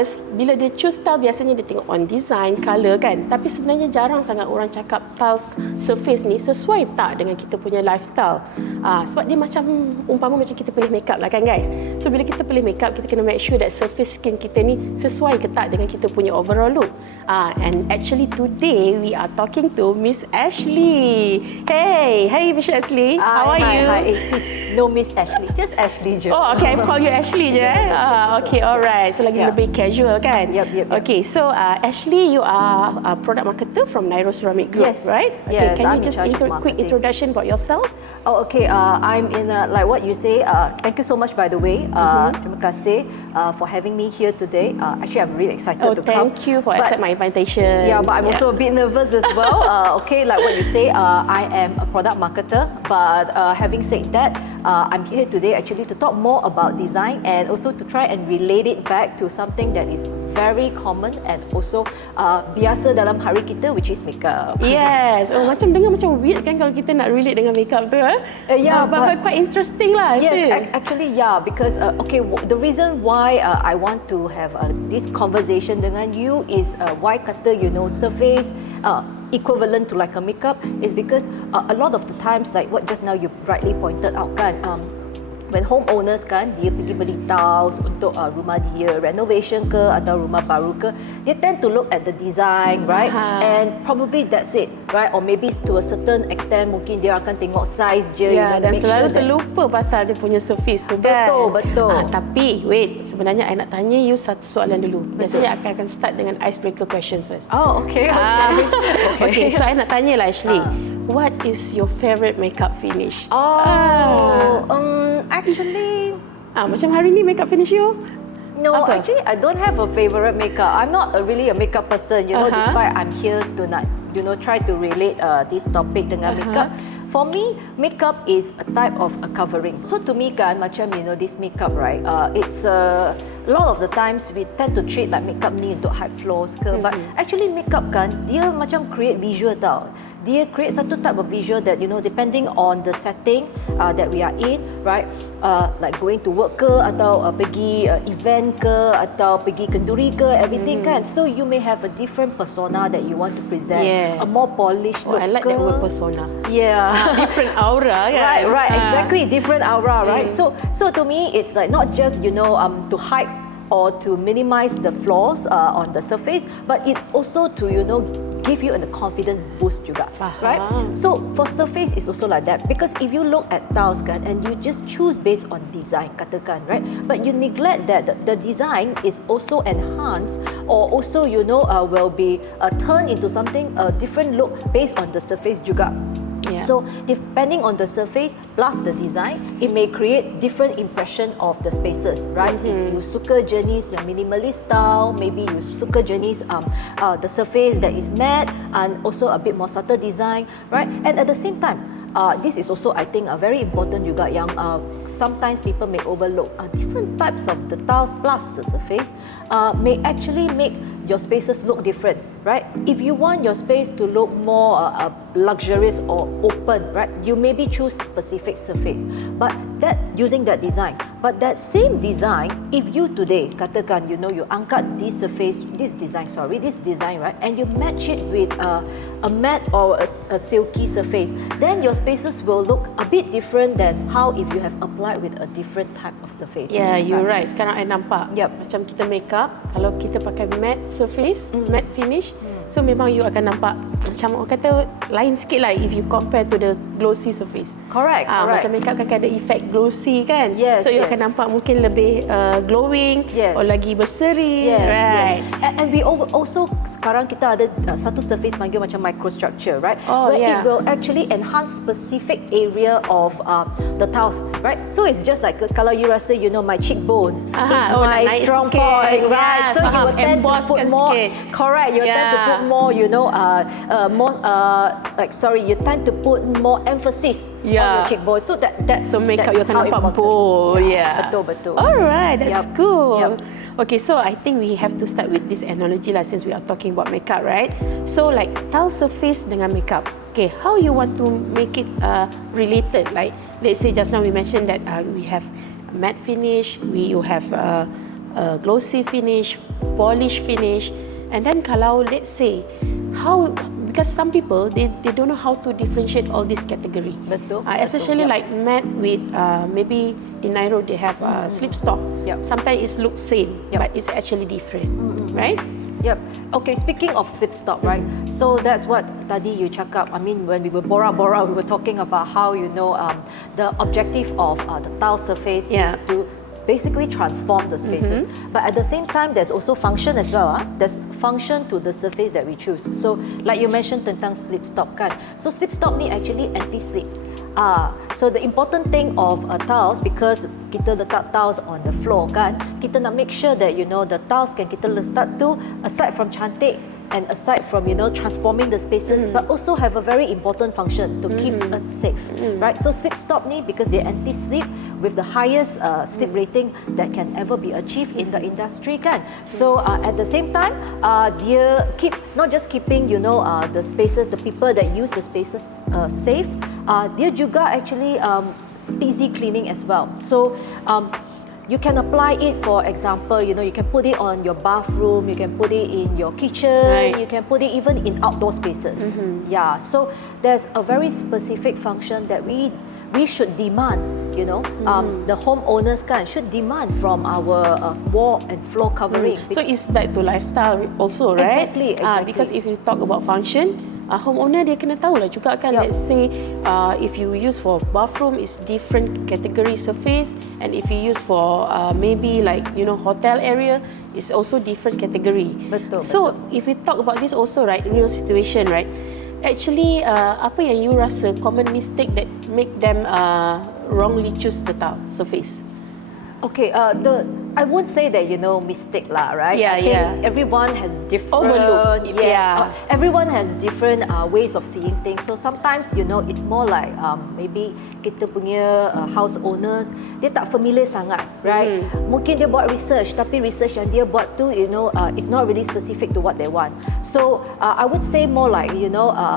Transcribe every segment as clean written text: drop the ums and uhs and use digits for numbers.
viewers, bila dia choose tile, biasanya dia tengok on design, colour kan. Tapi sebenarnya jarang sangat orang cakap tiles surface ni sesuai tak dengan kita punya lifestyle. Sebab dia macam, umpama macam kita pilih makeup lah kan guys. So bila kita pilih makeup, kita kena make sure that surface skin kita ni sesuai ke tak dengan kita punya overall look. And actually today we are talking to Miss Ashley. Hey Miss Ashley. How are you? Hi. Please, no Miss Ashley. Just Ashley je. Oh, okay. I call you Ashley je. Okay, alright. So lagi lebih casual kan? Yep. Okay, so Ashley, you are a product marketer from Nairo Ceramic Group, Yes. right? Okay, Yes, can I'm you in just charge of quick marketing. introduction about yourself? Oh, okay. I'm in like what you say. Thank you so much, by the way. Terima kasih for having me here today. Actually, I'm really excited to come. Thank you for accepting my invitation. Yeah, but I'm also a bit nervous as well. Okay, like what you say, I am a product marketer. But having said that, I'm here today actually to talk more about design and also to try and relate it back to something that is very common and also biasa dalam hari kita, which is makeup. Yes. Macam dengar macam weird kan kalau kita nak relate dengan makeup tu. Yeah, but quite interesting lah. Yes, actually, yeah, because okay, the reason why I want to have this conversation dengan you is why kata surface equivalent to like a makeup is because a lot of the times, like what just now you rightly pointed out kan, when homeowners kan, dia pergi beli tiles untuk rumah dia, renovation ke atau rumah baru ke, they tend to look at the design, right? And probably that's it, right? Or maybe to a certain extent mungkin dia akan tengok size je, dan selalu terlupa pasal dia punya surface tu kan. Betul. Tapi wait, sebenarnya I nak tanya you satu soalan dulu. Biasanya akan start dengan icebreaker questions first. Oh, okay. Okay, so I nak tanya lah Ashley. What is your favourite makeup finish? Actually, macam hari ni makeup finish you? no, Apa? actually I don't have a favorite makeup. I'm not really a makeup person, despite I'm here to try to relate this topic dengan makeup. For me, makeup is a type of a covering. So to me kan, macam this makeup, right? It's a lot of the times we tend to treat like makeup ni untuk hide flaws ke, but actually makeup kan, dia macam create visual tau. Dia create satu type of visual that depending on the setting that we are in, right? Like going to work ke atau pergi event ke atau pergi kenduri ke, everything kan. So you may have a different persona that you want to present, a more polished look. I like that word persona. Yeah. Different aura kan? Right, exactly, different aura, right? So to me, it's like not just to hide or to minimize the flaws on the surface, but it also to give you a confidence boost juga, right? So for surface it's also like that, because if you look at tiles kan, and you just choose based on design katakan, right? But you neglect that the design is also enhanced or also will be turned into something a different look based on the surface juga. So depending on the surface plus the design, it may create different impression of the spaces, right? If you suka jenis yang minimalist style, maybe you suka jenis the surface that is matte and also a bit more subtle design, right? And at the same time, this is also I think very important juga yang sometimes people may overlook. Different types of the tiles plus the surface may actually make your spaces look different, right? If you want your space to look more luxurious or open, right, you maybe choose specific surface, but that using that design. But that same design, if you today katakan you angkat this design, right, and you match it with a matte or a silky surface, then your spaces will look a bit different than how if you have applied with a different type of surface. Yeah, you're right. Sekarang I nampak. Macam kita makeup, kalau kita pakai matte surface, matte finish, so memang you akan nampak macam orang kata lain sikit lah if you compare to the glossy surface. Correct. Macam makeup kan ada effect glossy kan. Yes, so you akan nampak mungkin lebih glowing or lagi berseri. Right. And we also sekarang kita ada satu surface panggil macam microstructure, right? Where it will actually enhance specific area of the tiles, right? So it's just like kalau you rasa my cheekbone is my strong point, right? So you will tend to put more. Correct. You tend to put more, you tend to put more emphasis on your cheekbone. So that's makeup you akan nampak bold. Betul. Alright, that's cool. Okay, so I think we have to start with this analogy lah, since we are talking about makeup, right? So like tile surface dengan makeup. Okay, how you want to make it related? Like let's say just now we mentioned that we have matte finish, you have glossy finish, polish finish. And then kalau let's say because some people they don't know how to differentiate all this category. Betul. Especially like matte with maybe in Nairo they have slipstop. Yep. Sometimes it looks same, but it's actually different, right? Yep. Okay, speaking of slipstop, right? So that's what tadi you cakap. I mean, when we were Borak-Borak, we were talking about how, the objective of the tile surface is to basically transform the spaces. But at the same time, there's also function as well. There's function to the surface that we choose. So, like you mentioned tentang slipstop kan. So slipstop ni actually anti-slip. So the important thing of tiles, because kita letak tiles on the floor kan, kita nak make sure that the tiles can kita letak tu aside from cantik and aside from transforming the spaces, but also have a very important function to keep us safe, right? So slipstop ni because they anti-slip with the highest slip rating that can ever be achieved in the industry kan. So at the same time, dia not just keeping the spaces, the people that use the spaces safe. Dia juga actually easy cleaning as well. So you can apply it, for example, you can put it on your bathroom, you can put it in your kitchen, you can put it even in outdoor spaces. Yeah, so there's a very specific function that we should demand, the homeowners should demand from our wall and floor covering. So it's back to lifestyle also, right? Exactly. Because if you talk about function, homeowner dia kena tahu lah juga kan. Let's say if you use for bathroom is different category surface, and if you use for maybe like hotel area is also different category. Betul. So if we talk about this also, right, real situation, right, actually apa yang you rasa common mistake that make them wrongly choose the tile surface? Okay, I won't say that mistake lah, right? I think everyone has different overlook. Everyone has different ways of seeing things. So sometimes it's more like maybe kita punya house owners dia tak familiar sangat, right? Mungkin dia buat research, tapi research yang dia buat tu it's not really specific to what they want. So I would say more like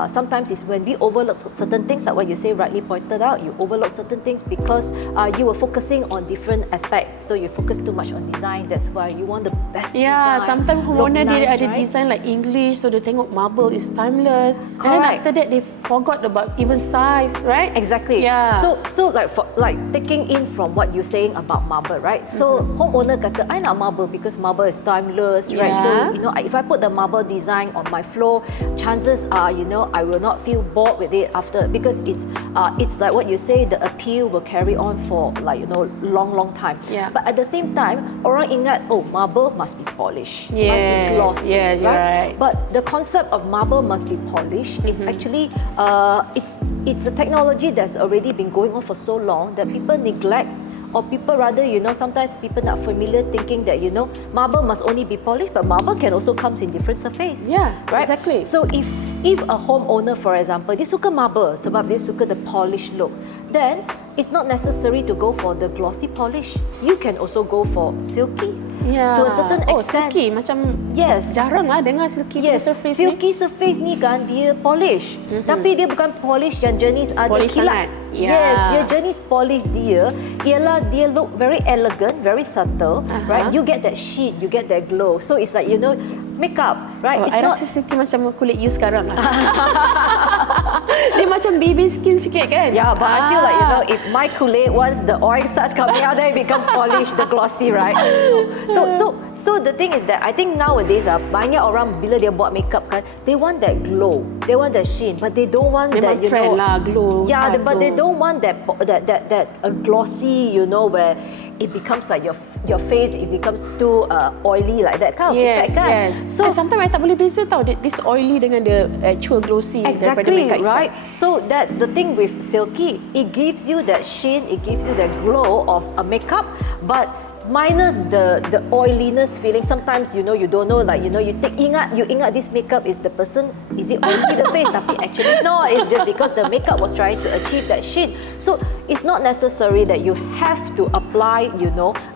sometimes it's when we overlook certain things, like what you say rightly pointed out, you overlook certain things because you were focusing on different aspects. So you focus too much on design. That's why you want the best design. Sometimes homeowner nice, dia ada right? design like English, so they tengok marble is timeless. Correct. And then after that they forgot about even size, right? Exactly. Yeah. So like taking in from what you're saying about marble, right? So homeowner kata, I nak marble because marble is timeless, right? So if I put the marble design on my floor, chances are I will not feel bored with it after, because it's like what you say, the appeal will carry on for like long time. Yeah. But at the same time, orang ingat, marble must be polished, must be glossy, right? But the concept of marble must be polished is actually it's a technology that's already been going on for so long that people neglect, or people rather, sometimes people not familiar thinking that marble must only be polished, but marble can also comes in different surface. Yeah, right? exactly. So if a homeowner, for example, dia suka marble sebab dia suka the polished look, then it's not necessary to go for the glossy polish. You can also go for silky. To a certain extent. Silky macam jarang lah dengar silky surface silky surface ni kan dia polish. Tapi dia bukan polish yang jenis ada polish kilat. sangat. Yes, dia jenis polish dia ialah dia look very elegant, very subtle, right? You get that sheen, you get that glow. So it's like makeup, right? It's I not rasa silky macam kulit you sekarang lah. Dia macam baby skin sikit kan? Yeah, but I feel like if my kulit, once the oil starts coming out, then it becomes polished, the glossy, right? So the thing is that I think nowadays banyak orang bila dia buat makeup kan, they want that glow, they want that sheen, but they don't want memang that trend lah glow. Yeah, but they glow. don't want that glossy, where it becomes like your face, it becomes too oily like that kind of effect kan. Yes. So sometimes I tak boleh beza tau this oily dengan the actual glossy daripada exactly, makeup right? effect. So that's the thing with silky. It gives you that sheen, it gives you that glow of a makeup, but minus the oiliness feeling. Sometimes you don't know, like you ingat this makeup is the person, is it oily the face, tapi actually no, it's just because the makeup was trying to achieve that sheen. So it's not necessary that you have to apply, you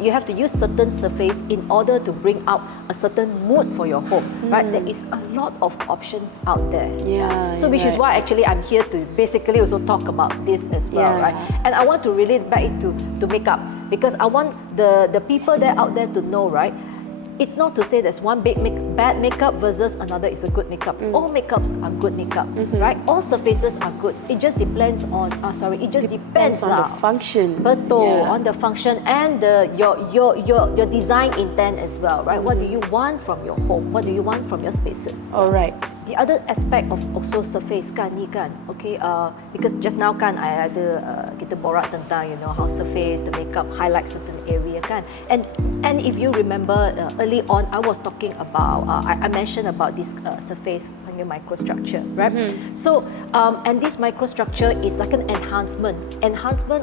have to use certain surface in order to bring out a certain mood for your home, right? There is a lot of options out there. So which is why actually I'm here to basically also talk about this as well, right? And I want to relate back it to makeup, because I want the people that out there to know, right? It's not to say there's one bad makeup versus another is a good makeup. All makeups are good makeup, right? All surfaces are good. It just depends on, depends on the function. Betul, on the function and your design intent as well, right? What do you want from your home? What do you want from your spaces? Alright. The other aspect of also surface kan ni kan, okay, because just now kan I ada kita borak tentang how surface the makeup highlight certain area kan, and if you remember early on I was talking about I mentioned about this surface microstructure, right? So and this microstructure is like an enhancement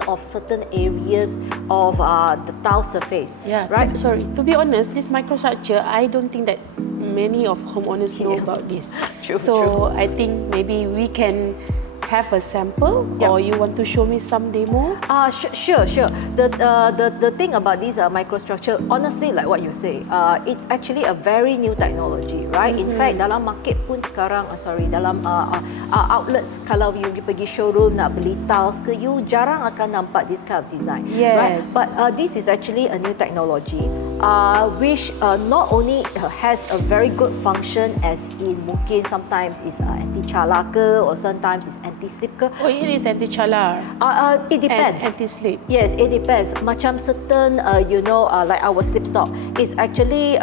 of certain areas of the tile surface, right? Sorry, to be honest, this microstructure I don't think that many of homeowners know about this. True. I think maybe we can have a sample, or you want to show me some demo? Sure. The thing about this microstructure, honestly, like what you say, it's actually a very new technology, right? In fact, dalam market pun sekarang, dalam outlets, kalau you pergi showroom nak beli tiles ke, you jarang akan nampak this kind of design, right? But this is actually a new technology, which not only has a very good function, as in mungkin sometimes is anti-chala ke, or sometimes is anti-slip ke. Oh, it is anti-chala. It depends. And anti-slip. Yes, it depends. Macam certain, like our slip stop is actually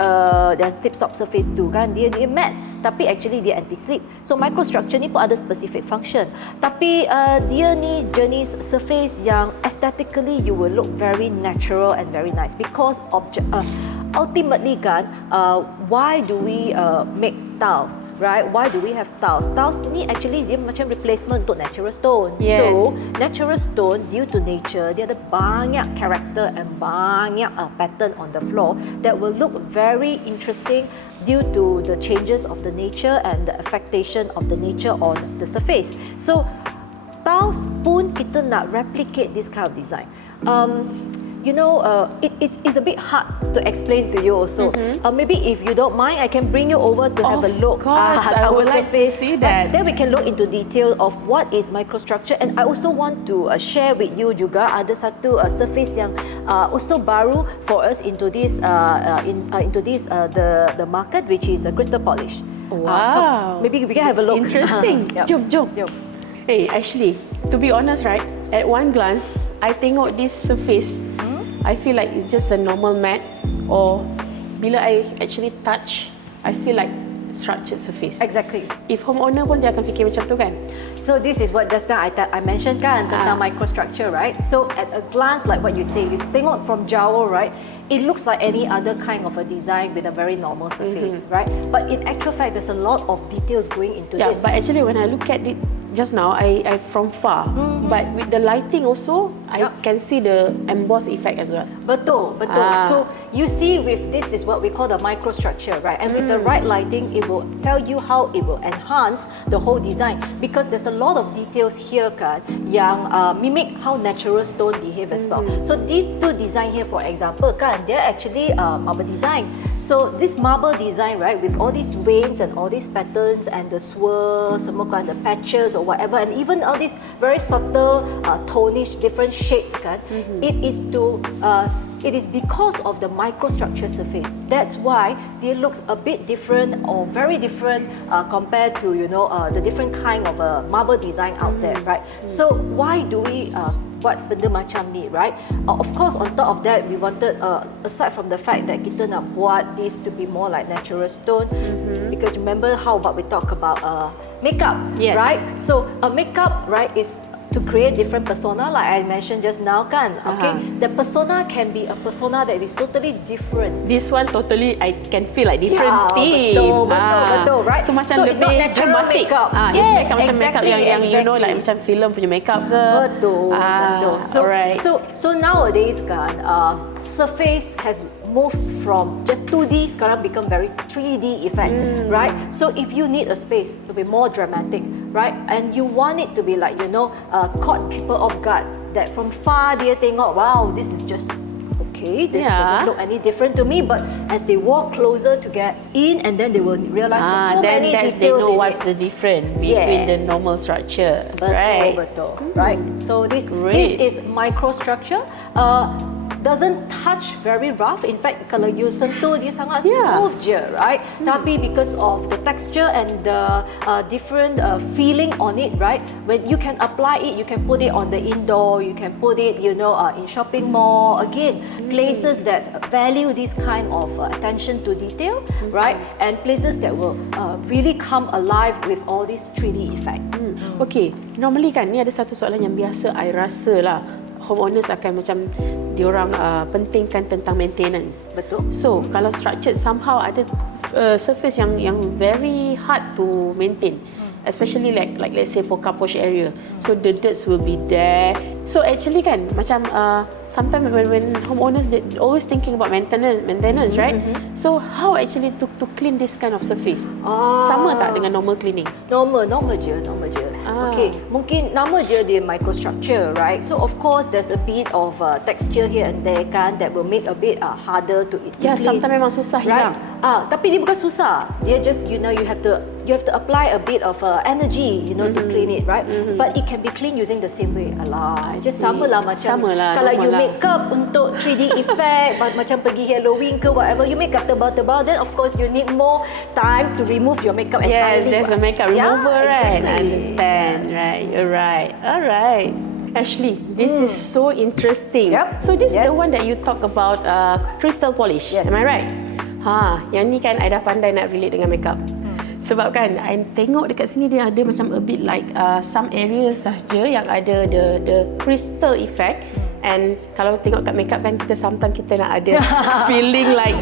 dan slip stop surface tu kan, dia matte, tapi actually dia anti-slip. So microstructure ni pun ada specific function. Tapi dia ni jenis surface yang aesthetically you will look very natural and very nice, because ultimately kan, why do we make tiles, right? Why do we have tiles? Tiles ni actually dia macam replacement untuk natural stone. So natural stone, due to nature, dia ada banyak character and banyak pattern on the floor that will look very interesting due to the changes of the nature and the affectation of the nature on the surface. So tiles pun kita nak replicate this kind of design. It's a bit hard to explain to you also. Maybe if you don't mind, I can bring you over to have a look I at our would like surface. to see that. Then we can look into detail of what is microstructure. And I also want to share with you juga ada satu surface yang also baru for us into this the market, which is a crystal polish. Wow. Maybe we can have a look. Interesting. Jom. Hey, actually, to be honest, right, at one glance, I tengok this surface, I feel like it's just a normal mat, or bila I actually touch, I feel like structured surface. Exactly. If homeowner pun dia akan fikir macam tu kan. So this is what just now I mentioned kan tentang microstructure, right? So at a glance, like what you say, you tengok from jauh, right? It looks like any other kind of a design with a very normal surface, right? But in actual fact, there's a lot of details going into this. But actually when I look at it just now, I from far, but with the lighting also, I can see the emboss effect as well. Betul. So you see, with this is what we call the microstructure, right? And with the right lighting, it will tell you how it will enhance the whole design, because there's a lot of details here kan yang mimic how natural stone behave as well. So these two design here, for example kan, they're actually marble design. So this marble design, right, with all these veins and all these patterns and the swirls, semua kan, the patches or whatever, and even all these very subtle tonish different shades kan, it is because of the microstructure surface. That's why they looks a bit different or very different compared to the different kind of marble design out there, right? So why do we buat benda macam ni, right? Of course, on top of that, we wanted, aside from the fact that kita nak buat this to be more like natural stone, because remember how about we talk about makeup, right? So a makeup, right, is to create different persona, like I mentioned just now kan. Okay, the persona can be a persona that is totally different. This one totally I can feel like different theme. Betul, right? So macam it's not lebih natural dramatic. makeup. Yes, macam makeup yang you know, like macam filem punya makeup ke. Betul. Alright. So nowadays kan, surface has moved from just 2D sekarang become very 3D effect, right? So if you need a space to be more dramatic, right, and you want it to be like caught people off guard, that from far dia tengok, wow, this is just okay, this doesn't look any different to me, but as they walk closer to get in, and then they will realize there's so many details they know in what's it. the difference between the normal structure. Betul, right? So this is microstructure. doesn't touch very rough. In fact, kalau you sentuh dia sangat smooth je, right? Tapi because of the texture and the different feeling on it, right? When you can apply it, you can put it on the indoor, you can put it, in shopping mall. Again, places that value this kind of attention to detail, right? And places that will really come alive with all this 3D effect. Okay, normally kan ni ada satu soalan yang biasa I rasa lah, homeowners akan macam diorang pentingkan tentang maintenance. Betul. So kalau structured somehow ada surface yang very hard to maintain, especially like let's say for car wash area, so the dirts will be there. So actually kan macam sometimes when homeowners they always thinking about maintenance, right? So how actually to clean this kind of surface? Sama tak dengan normal cleaning? Normal je. Okay, mungkin nama je dia microstructure, right? So of course there's a bit of texture here and there kan that will make a bit harder to clean. Yeah, sometimes memang susah hilang. Tapi dia bukan susah. Dia just you have to apply a bit of energy, to clean it, right? But it can be cleaned using the same way. Just samalah macam kalau you make up untuk 3D effect, macam pergi Halloween ke whatever, you make up tebal-tebal, then of course you need more time to remove your makeup entirely. Yes, there's a makeup remover, right? Exactly. I understand, right? You're right. Alright. Ashley, this is so interesting. Yep. So this is the one that you talk about crystal polish. Yes. Am I right? Yang ni kan I dah pandai nak relate dengan makeup. Sebab kan I tengok dekat sini dia ada macam a bit like some areas sahaja yang ada the crystal effect. And kalau tengok kat makeup kan sometimes kita nak ada feeling like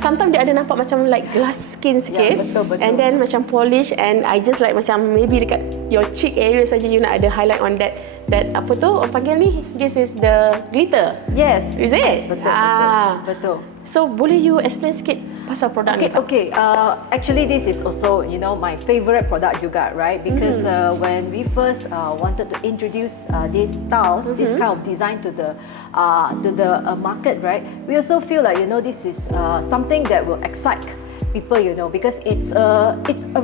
sometimes dia ada nampak macam like glass skin sikit. Betul. And then macam polish, and I just like macam maybe dekat your cheek area saja you nak ada highlight on that apa tu orang panggil ni, this is the glitter. Yes. Is it? Yes, betul. So boleh you explain sikit pasal produk ni? Okay. Actually, this is also my favorite product juga, right? Because when we first wanted to introduce these styles, this kind of design to the market, right? We also feel like this is something that will excite people, because it's a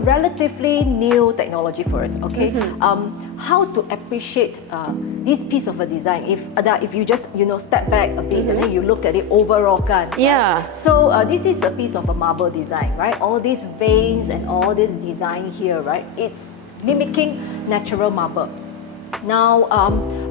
relatively new technology for us. Okay, how to appreciate this piece of a design if you just step back a bit and then you look at it overall, kan? Yeah. Right? So this is a piece of a marble design, right? All these veins and all this design here, right? It's mimicking natural marble. Now,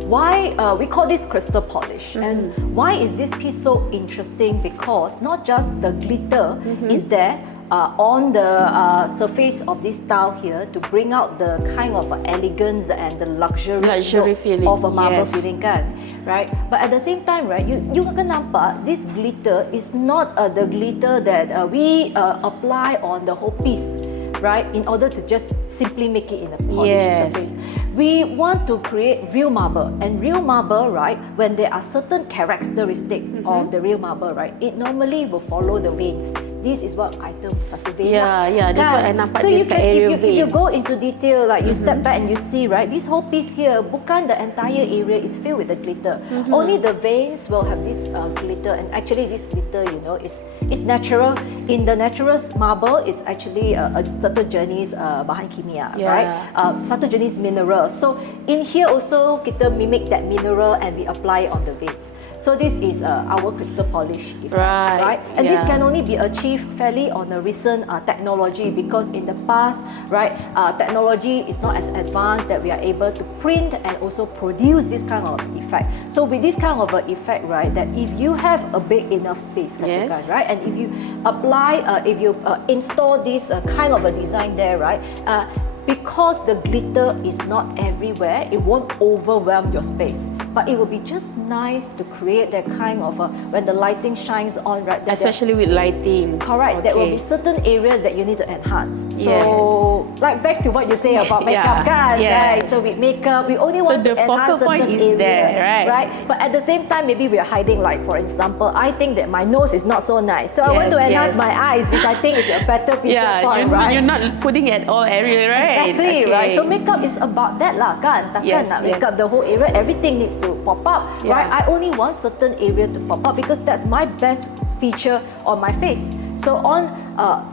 why we call this crystal polish, and why is this piece so interesting? Because not just the glitter is there on the surface of this tile here to bring out the kind of elegance and the luxury feeling of a marble yes. feeling, kan? Right? But at the same time, right, you akan nampak this glitter is not the glitter that we apply on the whole piece, right? In order to just simply make it in a polished surface. We want to create real marble, and real marble, right, when there are certain characteristics of the real marble, right, it normally will follow the veins. This is what item satu vein. Yeah, that's what I nampak so dia you kat can, area if vein. you go into detail, like you step back and you see, right, this whole piece here, bukan the entire area is filled with the glitter. Only the veins will have this glitter, and actually this glitter, is natural. In the natural marble, is actually a satu jenis bahan kimia, right? Satu jenis mineral. So in here also kita mimic that mineral and we apply it on the veins. So this is our crystal polish effect, right? And this can only be achieved fairly on a recent technology, because in the past, right, technology is not as advanced that we are able to print and also produce this kind of effect. So with this kind of effect, right, that if you have a big enough space, katakan, right, and if you apply, if you install this kind of a design there, right, because the glitter is not everywhere, it won't overwhelm your space. But it will be just nice to create that kind of when the lighting shines on, right? Especially with lighting. Correct. There will be certain areas that you need to enhance. So, like back to what you say about makeup, kan? Right? So with makeup, we only want to enhance certain areas, there, right? But at the same time, maybe we are hiding. Like for example, I think that my nose is not so nice, so I want to enhance my eyes, which I think is a better feature point, right? You're not putting at all area, right? Exactly, right? So makeup is about that lah, kan? Takkan nak make up the whole area, everything needs to pop up, right? I only want certain areas to pop up because that's my best feature on my face. So on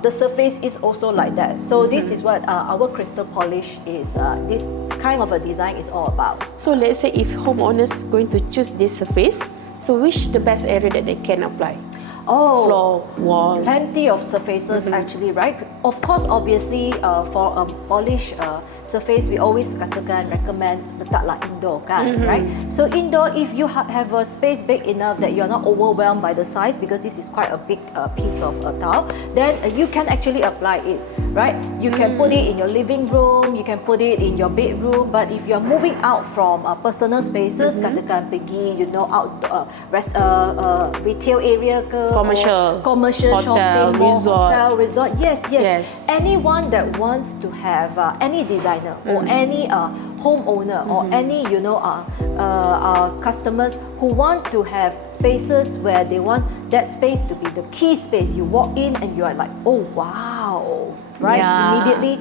the surface is also like that. So this is what our crystal polish is, this kind of a design is all about. So let's say if homeowners going to choose this surface, So which the best area that they can apply? Oh, Floor, wall. plenty of surfaces actually, right? Of course, obviously, for a polished surface, we always recommend letaklah indoor, kan, right? So indoor, if you have a space big enough that you're not overwhelmed by the size, because this is quite a big piece of tile, then you can actually apply it, right? You can put it in your living room, you can put it in your bedroom, but if you're moving out from personal spaces, katakan pergi, out retail area ke, Commercial hotel, shopping mall, resort. Yes. Anyone that wants to have any designer or any homeowner or any customers who want to have spaces where they want that space to be the key space. You walk in and you are like, oh wow, right? Immediately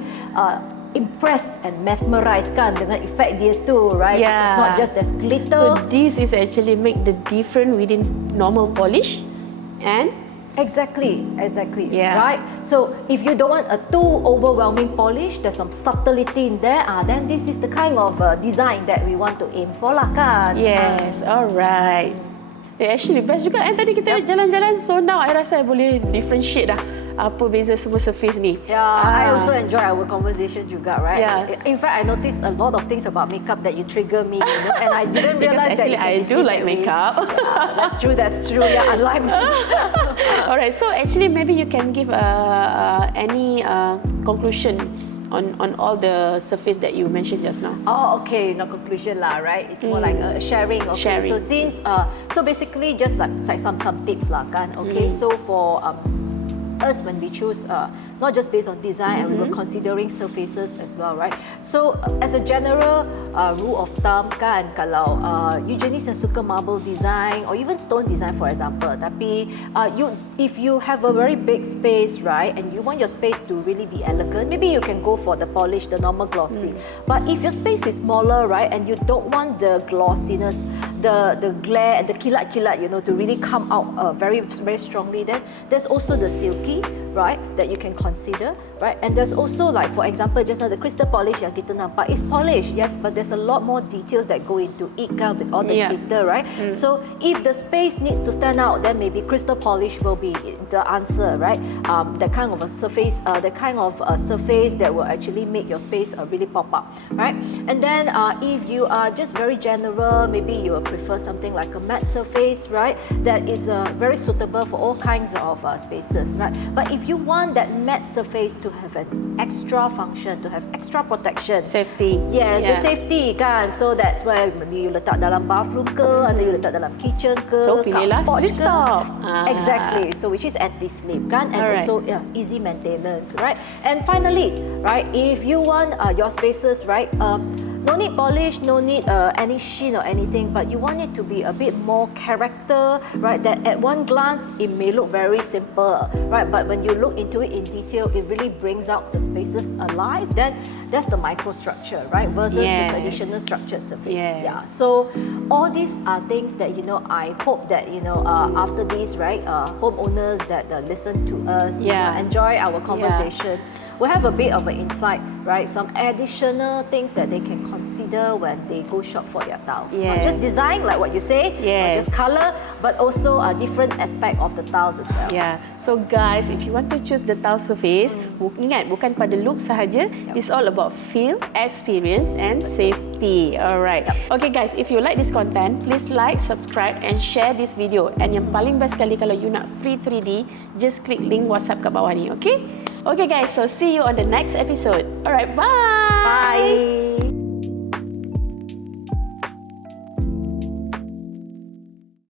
impressed and mesmerized kan dengan effect dia tu, right? It's not just there's glitter. So this is actually make the difference within normal polish and Exactly, right? So if you don't want a too overwhelming polish, there's some subtlety in there, then this is the kind of design that we want to aim for lah kan. Yes, alright. Actually best juga kan tadi kita jalan-jalan, so now I rasa I boleh differentiate dah apa beza semua surface ni. I also enjoy our conversation juga, right? In fact, I noticed a lot of things about makeup that you trigger me, and I didn't realize that actually I do like makeup. That's true. Unlike me. Alright, so actually maybe you can give any conclusion on all the surface that you mentioned just now. Oh, okay. No conclusion lah, right? It's more like a sharing. Okay. Sharing. So since so basically just like some tips lah kan. Okay. So for us when we choose not just based on design, and we were considering surfaces as well, right? So as a general rule of thumb kan, kalau you jenis yang suka marble design or even stone design for example, tapi if you have a very big space, right, and you want your space to really be elegant, maybe you can go for the polish, the normal glossy. But if your space is smaller, right, and you don't want the glossiness, the glare, the kilat-kilat, to really come out very very strongly, then there's also the silky, right, that you can consider, right? And there's also, like for example, just now the crystal polish yang kita nampak is polish, yes, but there's a lot more details that go into it kan, with all the glitter, right? So if the space needs to stand out, then maybe crystal polish will be the answer, right? That kind of a surface, surface that will actually make your space really pop up, right? And then if you are just very general, maybe you will prefer something like a matte surface, right? That is very suitable for all kinds of spaces, right? But if you want that matte surface to have an extra function, to have extra protection, Safety. Yes, the safety kan. So that's why maybe you letak dalam bathroom ke, atau you letak dalam kitchen ke, So pilihlah kat porch slip ke. stop. Exactly. So which is anti-slip kan, and also easy maintenance, right? And finally, right, if you want your spaces, right, no need polish, no need any sheen or anything, but you want it to be a bit more character, right? That at one glance it may look very simple, right? But when you look into it in detail, it really brings out the spaces alive. Then that's the microstructure, right? Versus the traditional structured surface. Yeah. So all these are things that I hope that after this, right, homeowners that listen to us, enjoy our conversation. We'll have a bit of an insight, right? Some additional things that they can consider when they go shop for their tiles. Not just design, like what you say, not just color, but also a different aspect of the tiles as well. Yeah. So guys, if you want to choose the tile surface, ingat bukan pada look sahaja. It's all about feel, experience, and safety. Alright. Okay guys, if you like this content, please like, subscribe, and share this video. And yang paling best sekali kalau you nak free 3D, just click link WhatsApp kat bawah ni. Okay? Okay guys, so see you on the next episode. Alright, bye! Bye!